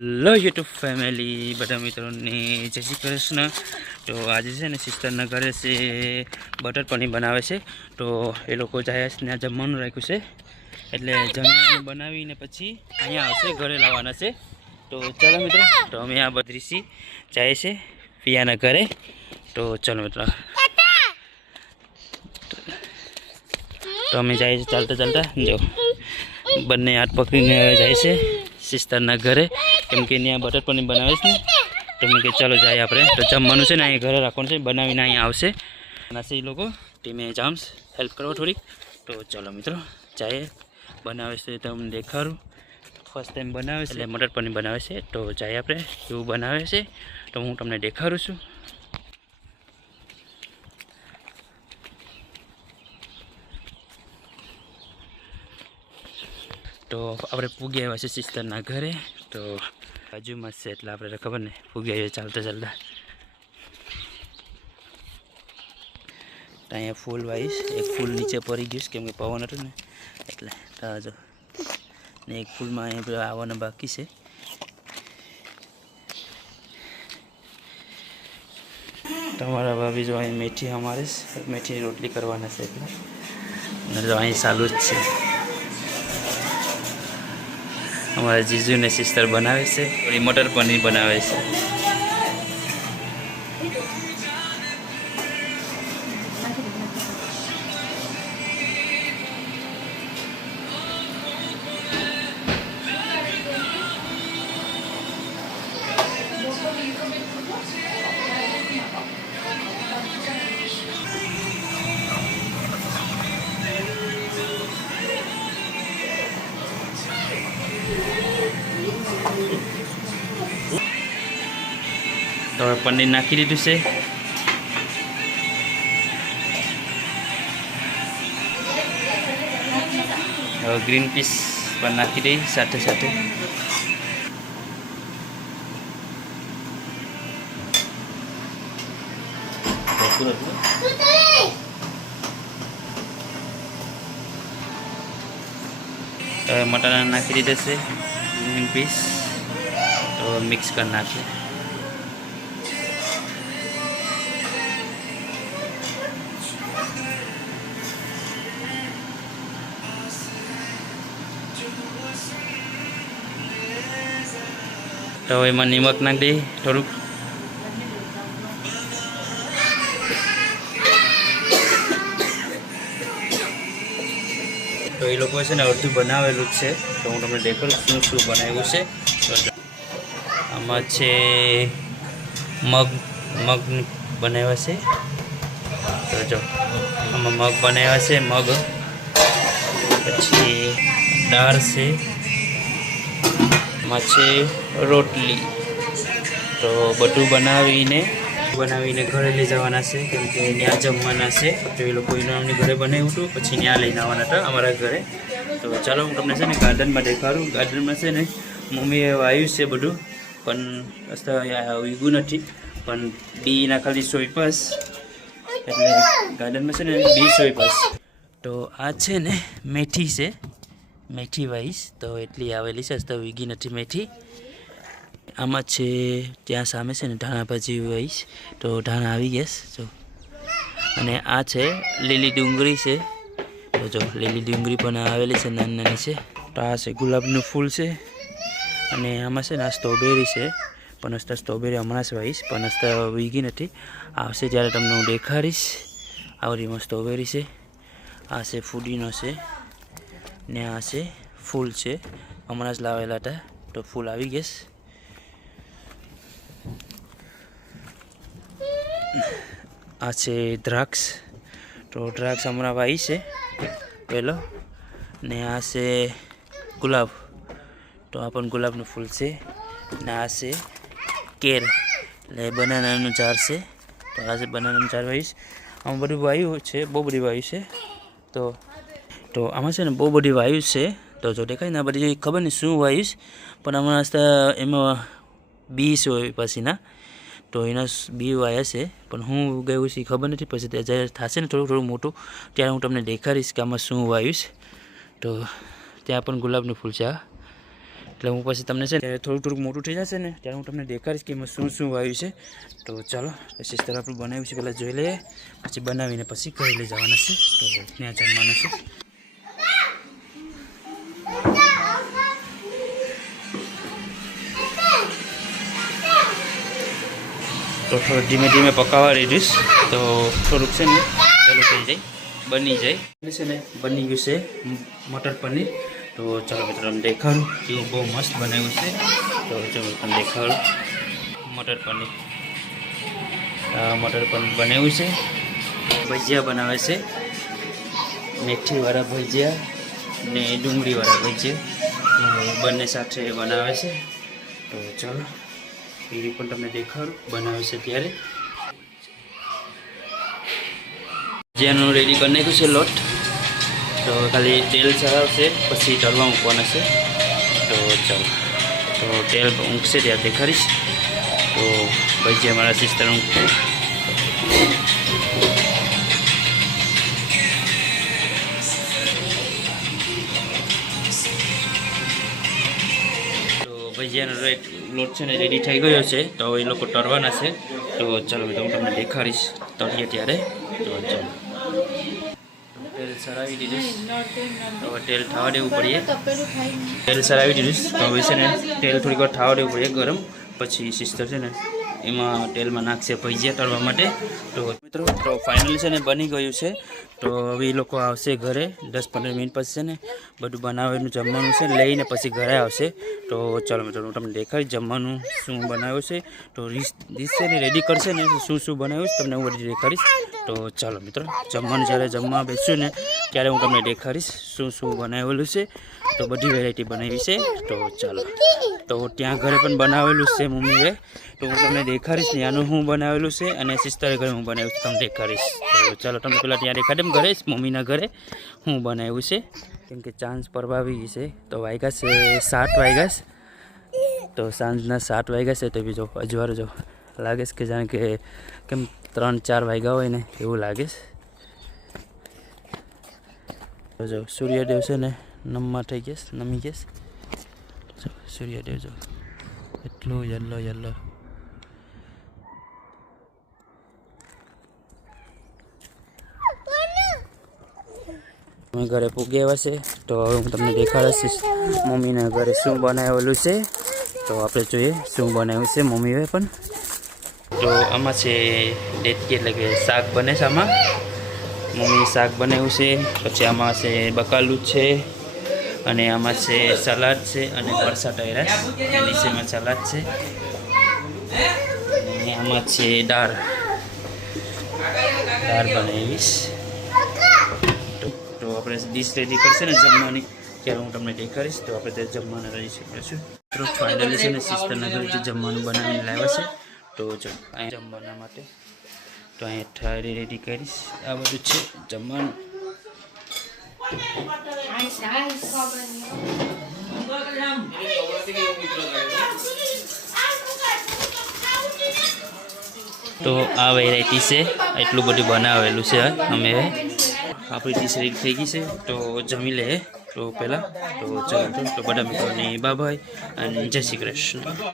Hello YouTube family બધા મિત્રોને જય શ્રી કૃષ્ણ। તો આજે છે ને સિસ્ટરના ઘરે છે બટર પનીર બનાવે છે। તો એ લોકો જાય છે ત્યાં જમવાનું રાખ્યું છે એટલે જમીને બનાવીને પછી અહીંયા આવશે, ઘરે લાવવાના છે। તો ચાલો મિત્રો, તો અમે આ બદ્રીસી જાય છે પિયાના ઘરે। તો ચાલો મિત્રો, તો અમે જાય છે ચાલતા ચાલતા। જો બંને હાથ પકડીને જાય છે સિસ્ટરના ઘરે, કેમ કે ત્યાં બટર પનીર બનાવે છે ને। તો મેં કે ચાલો જાય આપણે। તો જમવાનું છે ને અહીં ઘરે રાખવાનું છે, બનાવીને અહીંયા આવશે નાસી એ લોકો ટીમે જામ્સ હેલ્પ કરવા થોડીક। તો ચાલો મિત્રો જાય, બનાવે છે તો તમને દેખાડું। ફર્સ્ટ ટાઈમ બનાવે છે એટલે મટર પનીર બનાવે છે। તો જાય આપણે, કેવું બનાવે છે તો હું તમને દેખાડું છું। તો આપણે પૂગી આવ્યા છે સિસ્ટરના ઘરે। તો બાજુમાં છે એટલે આપણે ખબર ને પૂગી આવ્યા ચાલતા ચાલતા। તો અહીંયા ફૂલ વાઈશ, એક ફૂલ નીચે પડી ગયું કેમ કે પવન હતું ને એટલે। જો ને એક ફૂલમાં અહીંયા આવવાના બાકી છે। તમારા ભાભી જો અહીં મેથી અમારે મેથીની રોટલી કરવાના છે એટલે જો અહીં ચાલુ જ છે। हमारे जीजू ने सिस्टर बनावे से और मटर पनीर बनावे से। तो पनीर नाखी दीधुं छे। ग्रीन पीस पर नाखी दई साथे साथे। तो मटर नाखी दीधे से ग्रीन पीस, तो मिक्स कर नाखे। तो एमां निमक नाख दे थोड़ुंक। तो ये लोग से अर्धुं बनावेलुं छे। तो हूँ तमने देखाडुं शुं शुं बनाव्युं छे। तो आमां छे मग बनाव्या छे। तो जो आमां मग बनाव्या छे, मग पछी दाळ छे, छे रोटली। तो बधुं बनावीने घरे लई जवाना छे, केम के त्यां जमवाना छे। तो ए लोको अमने घरे बनाव्युं हतुं, पछी त्यां लईने आववाना हता अमारा घरे। तो चालो हूँ तमने छे ने गार्डन में देखाडुं। गार्डन में छे ने मम्मीए वाव्युं छे बधुं, पण मस्त उग्युं नथी, पण बी नाखेली सोयपास एटले गार्डन में छे ने बी सोयपास। तो आ छे ने मेथी छे, मेथी वाईस। तो एटली आवेली छे, तो वीगी नथी मेथी। आमां छे त्यां सामे छे ने धाणा भाजी वाईस। तो धाणा आवी गया जो, अने आ छे લીલી ડુંગળી छे। तो जो લીલી ડુંગળી पण आवेली छे नानी नानी छे। तो आ छे गुलाबनुं फूल छे, अने आमां छे ने स्ट्रॉबेरी छे, पण हस्ता स्ट्रॉबेरी हमणां ज वाईस, पण हस्ता वीगी नथी, आवशे त्यारे तमने हुं देखाडीश। आवरीमां स्ट्रॉबेरी छे, आ छे फुदीनो छे, ने आ छे फूल छे, हमणां ज लावेला हता। तो फूल आवी गया। आ छे द्राक्ष। तो द्राक्ष हमणां वाई छे पहेलो, ने आ छे गुलाब। तो आ पण गुलाबनुं फूल छे, ने आ छे केर એટલે બનાનાનું ઝાડ છે। તો આ છે બનાનાનું ઝાડ વાવીશ। આમાં બધું વાયુ છે, બહુ બધી વાયુ છે। તો આમાં છે ને બહુ બધી વાયુ છે। તો જો દેખાય ને આ બધી ખબર નહીં શું વાયુસ, પણ આમાં એમાં બીસ હોય પછીના। તો એના બી વાયા છે, પણ હું ગયું છે ખબર નથી। પછી જ્યારે થશે ને થોડું થોડું મોટું ત્યારે હું તમને દેખાડીશ કે આમાં શું વાયુસ। તો ત્યાં પણ ગુલાબનું ફૂલ છે। એટલે હું પછી તમને છે ને થોડું મોટું થઈ જશે ને ત્યારે હું તમને દેખાડીશ કે એમાં શું વાવ્યું છે. તો ચાલો પછી તરફ આપણું બનાવ્યું છે પહેલાં જોઈ લઈએ, પછી બનાવીને પછી ઘરે લઈ જવાના છે. તો ત્યાં જમવાનું છે. તો થોડું ધીમે ધીમે પકાવવા દીધું તો થોડુંક છે ને ચાલુ થઈ જાય, બની જાય છે ને. બની ગયું છે મટર પનીર. તો ચાલો મિત્રો તમને દેખાડું કેવું બહુ મસ્ત બનાવ્યું છે. તો ચાલો તમને દેખાડું મટર પનીર. મટર પનીર બનાવ્યું છે. ભજીયા બનાવે છે, મેથીવાળા ભજીયા ને ડુંગળીવાળા ભજીયા બંને સાથે બનાવે છે. તો ચાલો એ પણ તમને દેખાડું બનાવે છે ત્યારે. જેનું રેડી કરી નાખ્યું છે લોટ. તો ખાલી તેલ ચડાવશે પછી તળવા મૂકવાના છે. તો ચાલો તો તેલ ઊંઘશે ત્યારે દેખાડીશ. તો ભજીયા મારા સિસ્ટર ઊંઘશે. ભજીયાનો લોટ છે ને રેડી થઈ ગયો છે. તો એ લોકો તળવાના છે. તો ચાલો હું તમને દેખાડીશ તળીએ ત્યારે. તો ચાલો તેલ સરાવી દીધું. તો તેલ થવા દેવું પડીએ. તેલ સરાવી દીધું. તો હવે છે ને તેલ થોડીક વાર થવા દેવું પડીએ ગરમ. પછી સિસ્ટર છે ને એમાં તેલમાં નાખશે ભજીયા તળવા માટે. તો મિત્રો તો ફાઇનલી છે ને બની ગયું છે. તો હવે એ લોકો આવશે ઘરે 10-15 મિનિટ પછી છે ને બધું બનાવેલું જમવાનું છે લઈને પછી ઘરે આવશે. તો ચાલો મિત્રો હું તમને દેખાડીશ જમવાનું શું બનાવ્યું છે. તો ડીશ છે ને રેડી કરશે ને શું બનાવ્યું છે તમને હું બધી દેખાડીશ. તો ચાલો મિત્રો જમવાનું જ્યારે જમવા બેસ્યું ને ત્યારે હું તમને દેખાડીશ શું બનાવેલું છે. તો બધી વેરાયટી બનાવી છે. તો ચાલો તો ત્યાં ઘરે પણ બનાવેલું છે મમ્મીએ. તો હું તમને દેખાડીશ ત્યાંનું હું બનાવેલું છે અને સિસ્ટરે ઘરે હું બનાવ્યું તમને દેખાડીશ. તો ચાલો તમને પેલા ત્યાં દેખાડે ઘરે મમ્મીના ઘરે હું બનાવ્યું છે. કેમ કે ચાંદ પરવા આવી ગઈ છે. તો વાગ્યા છે 7 વાગ્યા. તો સાંજના 7 વાગ્યા છે. તો બીજો અજવાળું જો લાગે છે કે જાણે કે કેમ 3-4 વાગ્યા હોય ને એવું લાગે છે. તો જો સૂર્યદેવ છે ને નમી ગયા. સૂર્યદેવ જો એટલું યલો. અમે ઘરે પૂગી આવ્યા છે. તો હવે હું તમને દેખાડીશ મમ્મીના ઘરે શું બનાવેલું છે. તો આપણે જોઈએ શું બનાવ્યું છે મમ્મીએ પણ. તો આમાં છે ડેટકી એટલે કે શાક બને છે. આમાં મમ્મી શાક બનાવ્યું છે. પછી આમાં છે બકાલું છે અને આમાં છે સલાડ છે અને પરસા ટાયરા નીચેમાં સલાડ છે અને આમાં છે દાળ બનાવીશ. તો આપણે ડીશ રેડી કરશે ને જમવાની ત્યારે હું તમને દેખાડીશ. તો આપણે તે જમવાના રહી કરીશું. તો ફાઇનલી છે ને સિસ્ટરના ઘરેથી જમવાનું બનાવીને લાવ્યા છે. તો જો અહીં જમવાના માટે તો અહીંયા થાળી રેડી કરીશ. આ બધું છે જમવાનું. તો આ વેરાયટી છે એટલું બધું બનાવેલું છે. અમે આપણી ડીશ રેડી થઈ ગઈ છે. તો જમી લે તો પહેલાં. તો ચાલો તો બધા મિત્રોને બાય અને જય શ્રી કૃષ્ણ.